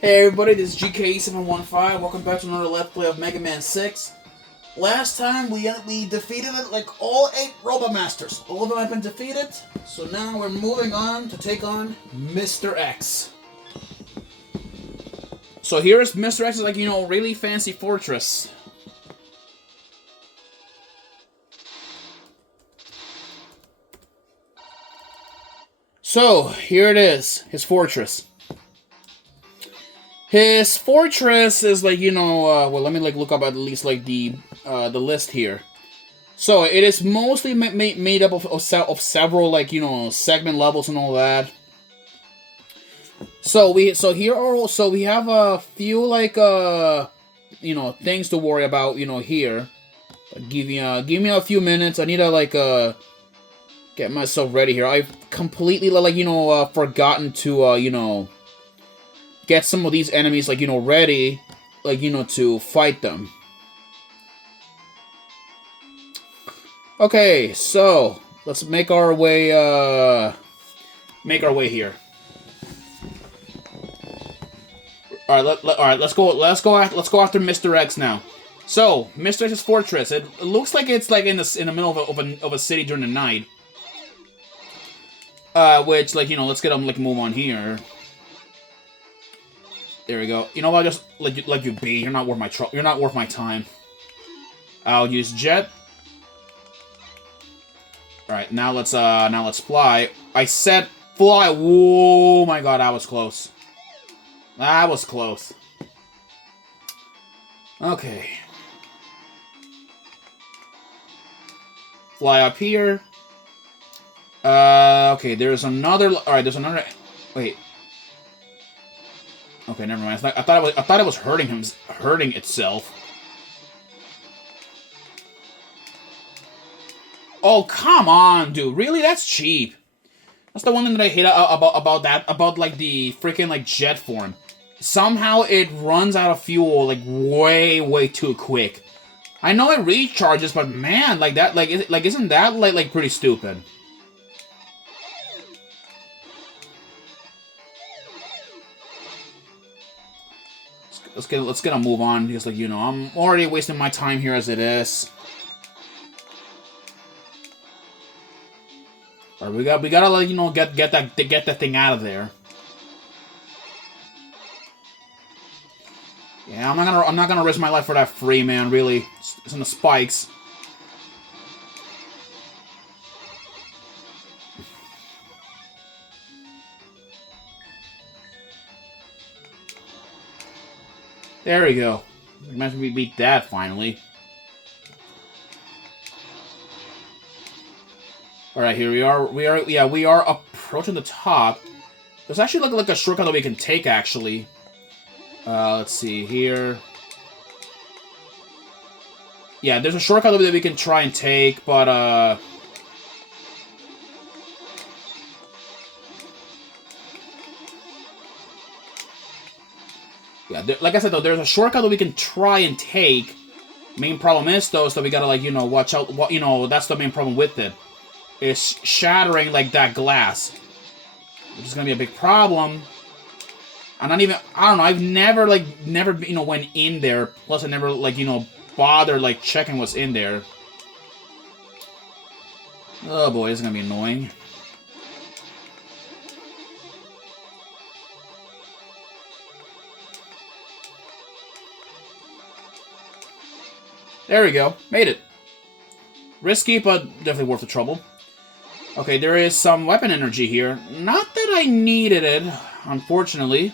Hey everybody, this is GK715. Welcome back to another Let's Play of Megaman 6. Last time we defeated it like all 8 Robot Masters. All of them have been defeated, so now we're moving on to take on Mr. X. So here's Mr. X's like, really fancy fortress. So, here it is, his fortress. His fortress is like, well, let me like look up at least like the list here. So it is mostly made up of several like, segment levels and all that. So we have a few like things to worry about, here. Give me a few minutes. I need to like get myself ready here. I've completely like forgotten to get some of these enemies, like, ready, like, to fight them. Okay, so, let's make our way, here. Alright, let's go after Mr. X now. So, Mr. X's fortress, it looks like it's, like, in the middle of a city during the night. Which, like, let's get him, like, move on here. There we go. You know what? Just let you be. You're not worth my You're not worth my time. I'll use jet. All right, now let's fly. I said fly. Whoa, my God, that was close. That was close. Okay. Fly up here. Okay. There's another. All right. There's another. Wait. Okay, never mind. I thought it was hurting itself. Oh, come on, dude. Really? That's cheap. That's the one thing that I hate about like the freaking like jet form. Somehow it runs out of fuel like way too quick. I know it recharges, but man, like that isn't that like pretty stupid? Let's get a move on because, like, I'm already wasting my time here as it is. All right, we gotta like get that thing out of there. Yeah, I'm not gonna risk my life for that free man. Really, it's in the spikes. There we go. Imagine we beat that finally. All right, here we are. We are approaching the top. There's actually like a shortcut that we can take. Actually, let's see here. Yeah, there's a shortcut that we can try and take, but yeah, like I said, though, there's a shortcut that we can try and take. Main problem is, though, is that we gotta, like, watch out. That's the main problem with it. It's shattering, like, that glass. Which is gonna be a big problem. I don't know, I've never went in there. Plus, I never, like, bothered, like, checking what's in there. Oh, boy, this is gonna be annoying. There we go. Made it. Risky, but definitely worth the trouble. Okay, there is some weapon energy here. Not that I needed it, unfortunately.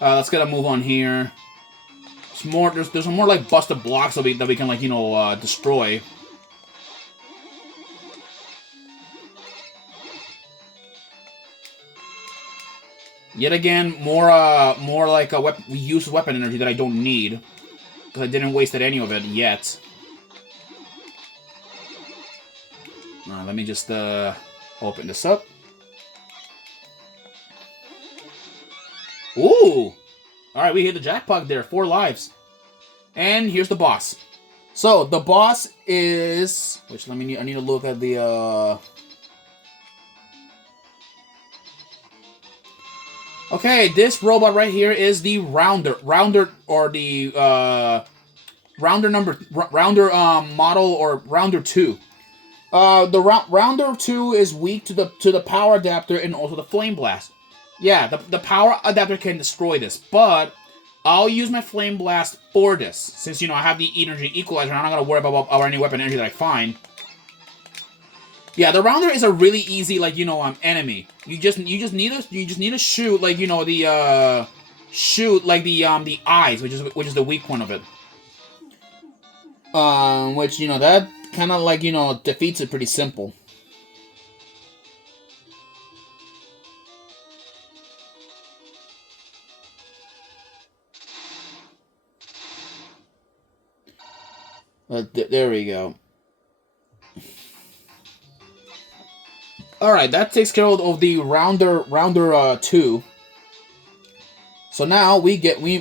Let's get a move on here. There's some more like busted blocks that we can like destroy. Yet again, more like a used weapon energy that I don't need. Because I didn't waste any of it yet. Alright, let me just open this up. Ooh! Alright, we hit the jackpot there. 4 lives. And here's the boss. So, the boss is... I need to look at the... Okay, this robot right here is the Rounder. Rounder, or the, Rounder model, or Rounder 2. The Rounder 2 is weak to the power adapter and also the Flame Blast. Yeah, the power adapter can destroy this, but I'll use my Flame Blast for this. Since, I have the energy equalizer, I'm not going to worry about any weapon energy that I find. Yeah, the Rounder is a really easy, enemy. You just need to shoot, the eyes, which is the weak point of it. Which, that kind of, defeats it pretty simple. There we go. Alright, that takes care of the Rounder 2. So now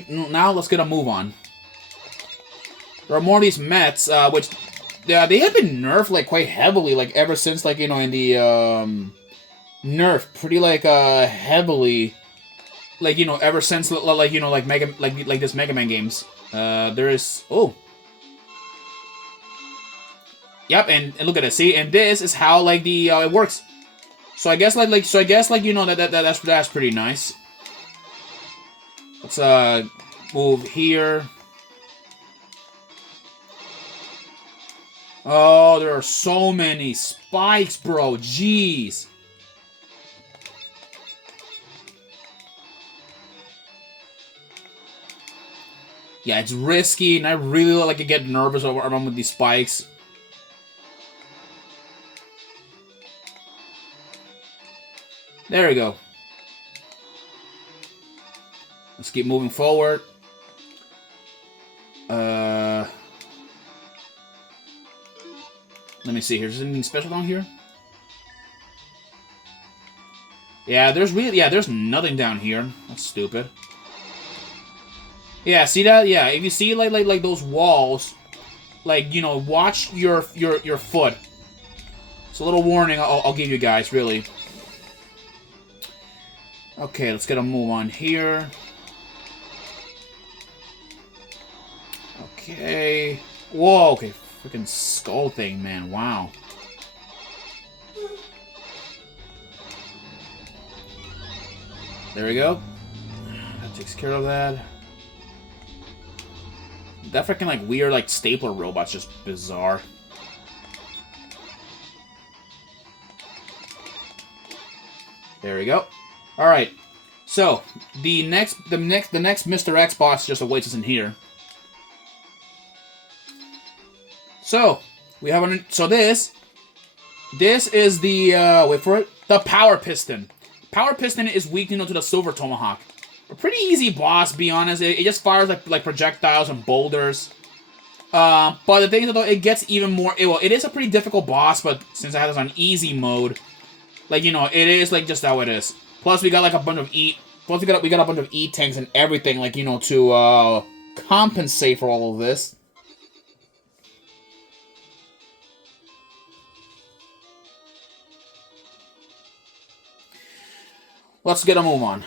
now let's get a move on. There are more of these Mets, which they have been nerfed quite heavily, ever since in the nerf pretty heavily, ever since this Mega Man games. There is yep, and look at it, see, and this is how it works. So I guess that's pretty nice. Let's move here. Oh, there are so many spikes, bro. Jeez. Yeah, it's risky, and I really like to get nervous around with these spikes. There we go. Let's keep moving forward. Let me see here. Is there anything special down here? Yeah, there's nothing down here. That's stupid. Yeah, see that? Yeah, if you see like those walls, watch your foot. It's a little warning I'll give you guys, really. Okay, let's get a move on here. Okay. Whoa, okay. Freaking skull thing, man. Wow. There we go. That takes care of that. That freaking weird stapler robot's just bizarre. There we go. All right. So the next Mr. X boss just awaits us in here. So we have this is the wait for it, the Power Piston. Power Piston is weak, to the Silver Tomahawk. A pretty easy boss, be honest. It just fires like projectiles and boulders. But the thing is, though, it gets even more. It is a pretty difficult boss, but since I have this on easy mode, it is just how it is. Plus, we got a bunch of Plus, we got a bunch of E-tanks and everything, to compensate for all of this. Let's get a move on.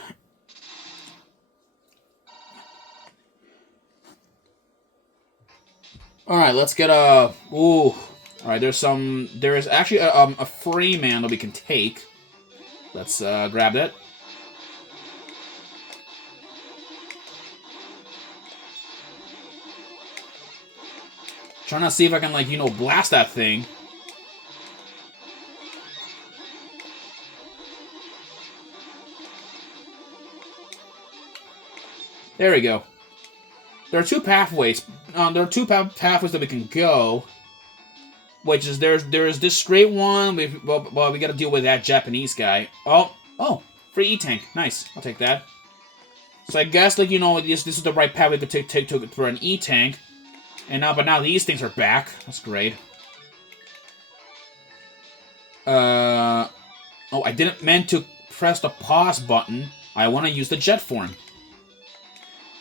Alright, let's get a... Ooh. Alright, there is actually a free man that we can take. Let's grab that. Trying to see if I can, blast that thing. There we go. There are two pathways. There are two pathways that we can go. Which is there is this straight one. We got to deal with that Japanese guy. Oh, free E-tank. Nice. I'll take that. So I guess this is the right path we could take for an E-tank. But now these things are back. That's great. Oh, I didn't meant to press the pause button. I want to use the jet form.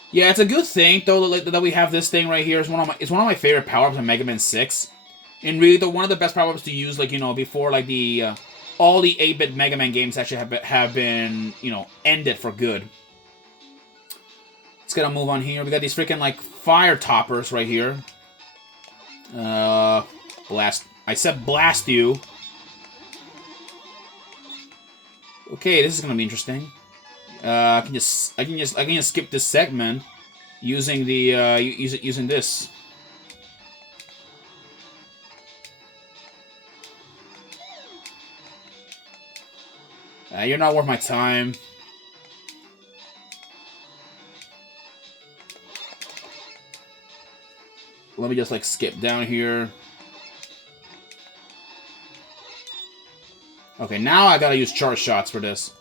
Yeah, it's a good thing though that we have this thing right here. It's one of my favorite power-ups in Mega Man 6. And really, one of the best power-ups to use, before the all the 8-bit Mega Man games actually have been, you know, ended for good. Let's get a move on here. We got these freaking, like, fire toppers right here. Blast. I said blast you. Okay, this is gonna be interesting. I can just skip this segment using the using this. You're not worth my time. Let me just, like, skip down here. Okay, now I gotta use charge shots for this.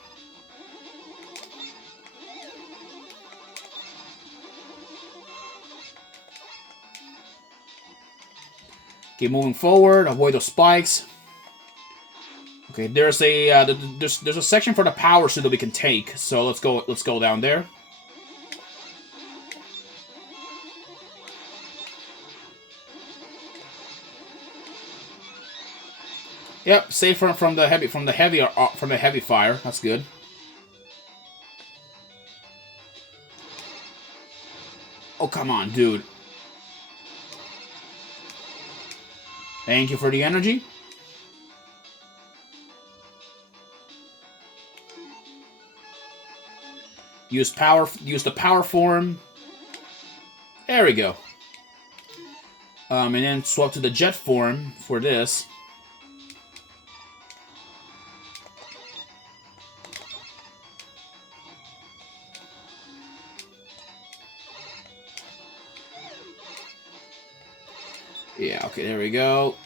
Keep moving forward. Avoid those spikes. Okay, there's a section for the power suit that we can take. So let's go down there. Yep, safe from the heavy fire. That's good. Oh, come on, dude. Thank you for the energy. Use the power form. There we go. And then swap to the jet form for this. Yeah, okay, there we go.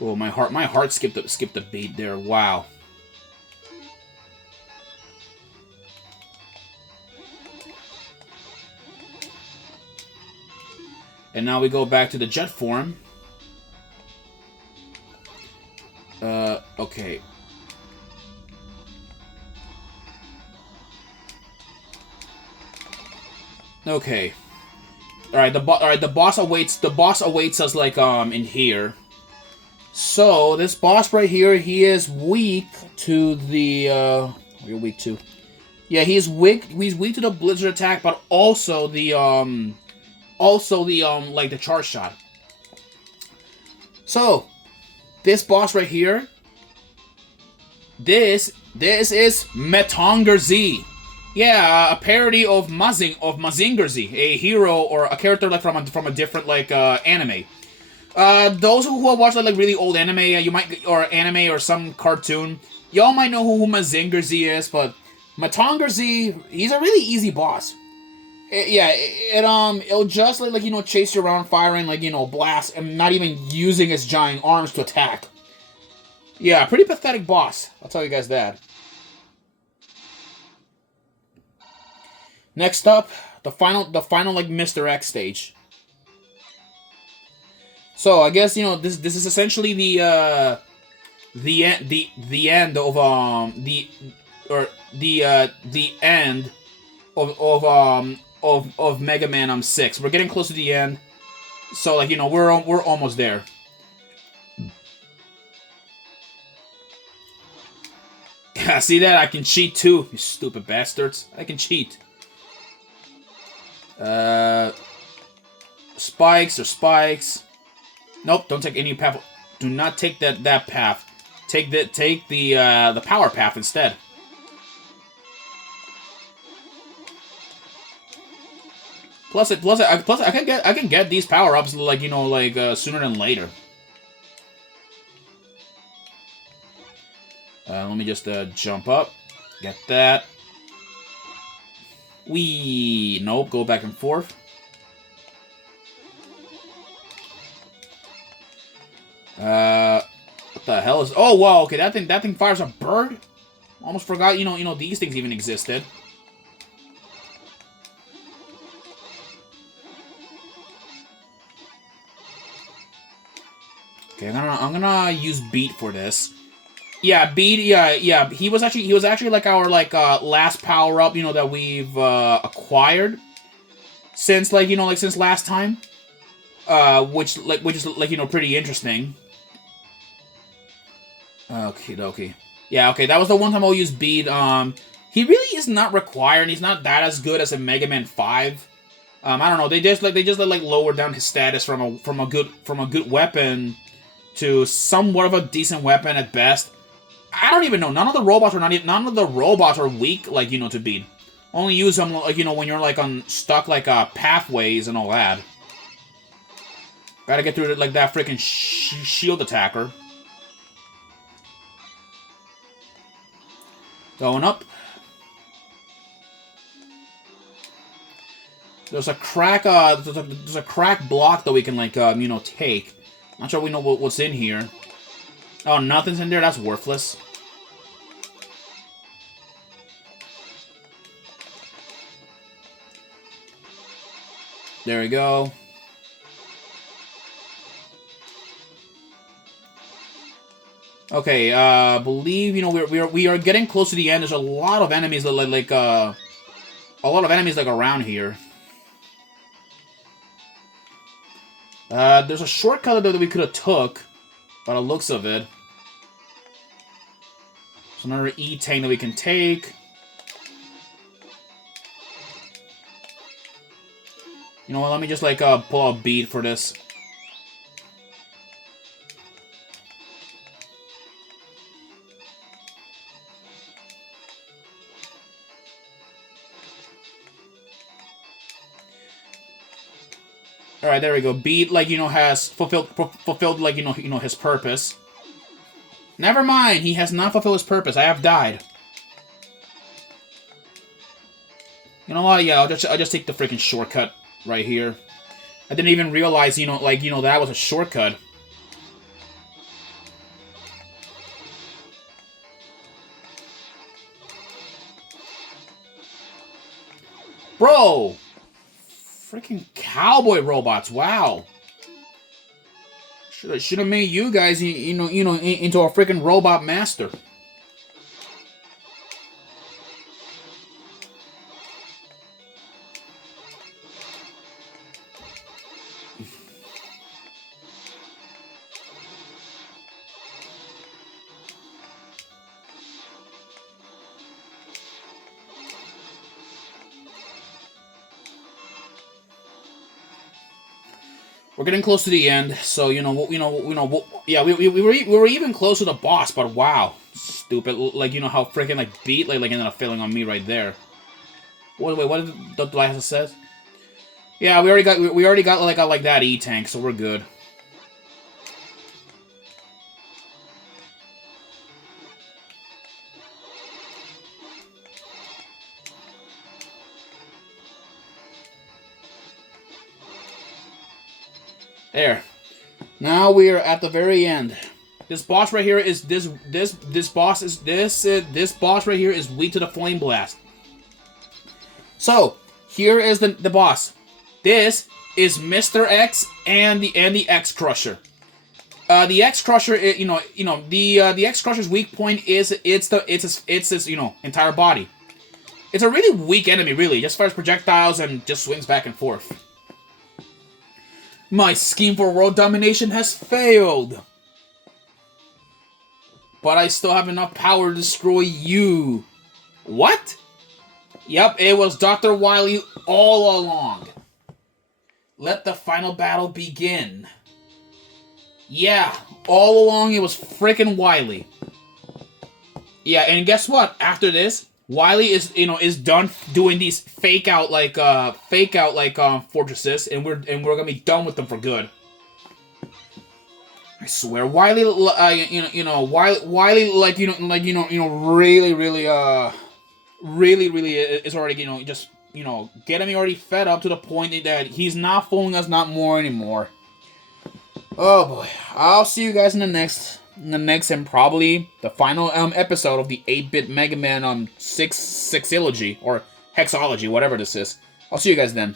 Oh, my heart skipped a beat there. Wow. And now we go back to the jet form. Okay. Okay. All right, the boss awaits us, like, in here. So this boss right here, he is weak to the what are you weak to? Yeah, he's weak to the blizzard attack, but also the like the charge shot. So this boss right here, this is Metongar Z. Yeah, a parody of Mazinger Z, a hero or a character like from a different, like, anime. Those who have watched, like really old anime, you might, or anime or some cartoon, y'all might know who Mazinger Z is, but Metongar Z, he's a really easy boss. It'll just like you know, chase you around firing, like, you know, blasts, and not even using its giant arms to attack. Yeah, pretty pathetic boss. I'll tell you guys that. Next up, the final like Mr. X stage. So I guess, you know, this is essentially the end of the end of Mega Man 6. We're getting close to the end, so, like, you know, we're almost there. Yeah, see that? I can cheat too, you stupid bastards. I can cheat. Spikes or spikes. Nope, don't take any path. Do not take that path. Take the power path instead. Plus I can get these power ups, like, you know, like, sooner than later. Let me just jump up, get that. Wee, nope, go back and forth. What the hell is? Oh, wow. Okay, that thing fires a bird. Almost forgot. You know these things even existed. Okay, I'm gonna use Beat for this. Yeah, Beat. Yeah. He was actually like our last power up, you know, that we've acquired since, like, you know, like, since last time. which is like, you know, pretty interesting. Okay, dokie. Yeah, okay, that was the one time I'll use Beat. He really is not required. He's not that as good as a Mega Man 5. I don't know. They just like lower down his status from a good weapon to somewhat of a decent weapon at best. I don't even know. None of the robots are weak, like, you know, to Beat. Only use them, like, you know, when you're like on stuck like pathways and all that. Gotta get through it like that freaking shield attacker. Going up. There's a crack. There's a crack block that we can like you know, take. Not sure we know what's in here. Oh, nothing's in there. That's worthless. There we go. Okay, believe, you know, we are getting close to the end. There's a lot of enemies that like a lot of enemies like around here. There's a shortcut that we could have took, by the looks of it. There's another E-tank that we can take. You know what? Let me just like pull a Beat for this. All right, there we go. Beat, like, you know, has fulfilled like, you know his purpose. Never mind, he has not fulfilled his purpose. I have died. You know what? Yeah, I'll just take the freaking shortcut right here. I didn't even realize, you know, like, you know, that was a shortcut. Bro! Freaking cowboy robots! Wow. Should have made you guys, you know, into a freaking robot master. We're getting close to the end, so yeah, we were even close to the boss, but wow, stupid, like, you know how freaking like Beat like ended up failing on me right there. Wait, what did the last say? Yeah, we already got like that E-tank, so we're good. There. Now we are at the very end. This boss right here is this boss right here is weak to the flame blast. So here is the boss. This is Mr. X and the X Crusher. The X Crusher, the X Crusher's weak point is it's his entire body. It's a really weak enemy, really, just fires projectiles and just swings back and forth. My scheme for world domination has failed. But I still have enough power to destroy you. What? Yep, it was Dr. Wily all along. Let the final battle begin. Yeah, all along it was frickin' Wily. Yeah, and guess what? After this, Wily is done doing these fake out fortresses, and we're gonna be done with them for good. I swear, Wily, Wily, really is already, just getting me already fed up to the point that he's not fooling us not more anymore. Oh boy, I'll see you guys in the next and probably the final episode of the 8-bit Mega Man sexology or hexology, whatever this is. I'll see you guys then.